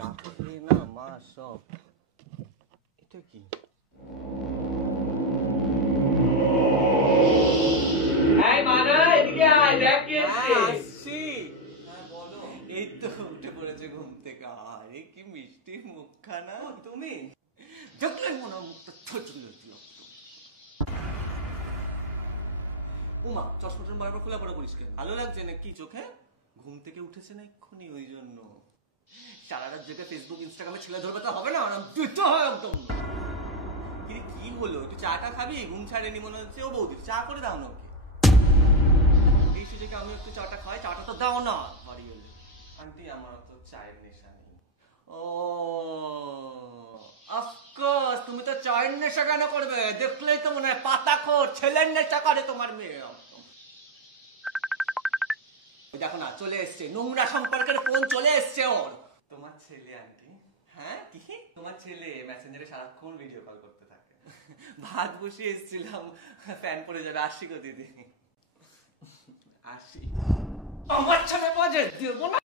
রাখলে না মা সব। এটা কি? এই তো উঠে পড়েছে ঘুম থেকে। আরে কি মিষ্টি মুখখানা। তুমি দেখলে মনে হয় মুখটা ছোট ছিল। উমা চশমাটা বারবার খোলা পড়া করিস কেন? ভালো লাগছে না কি চোখে? ঘুম থেকে উঠেছে না এক্ষুনি, ওই জন্য। সারা রাত জেগে ফেসবুক ইনস্টাগ্রামে ছেলে ধরবে তো হবে না, দিতে হয় একদম। কি হলো, একটু চাটা খাবি? ঘুম ছাড়েনি মনে হচ্ছে। ও বৌদি চা করে দাও না ওকে। এই সুযোগে আমি একটু চাটা খাই। চাটা তো দাও না বাড়ি এলে। আন্টি আমার তো চায়ের নেশা নেই। ও অফকোর্স, তুমি তো চায়ের নেশা কেন করবে? দেখলেই তো মনে হয় পাতাখোর ছেলের নেশা করে তোমার মেয়ে। দেখো না চলে এসছে, নোংরা সম্পর্কের ফোন চলে এসছে ওর। তোমার ছেলে আন্টি? হ্যাঁ কি? তোমার ছেলে মেসেঞ্জারে সারাক্ষণ ভিডিও কল করতে থাকে। ভাত বসিয়ে এসেছিলাম, ফ্যান পড়ে যাবে। আসি গো দিদি, আসি। আমার ছেলে বাজে দেবো না।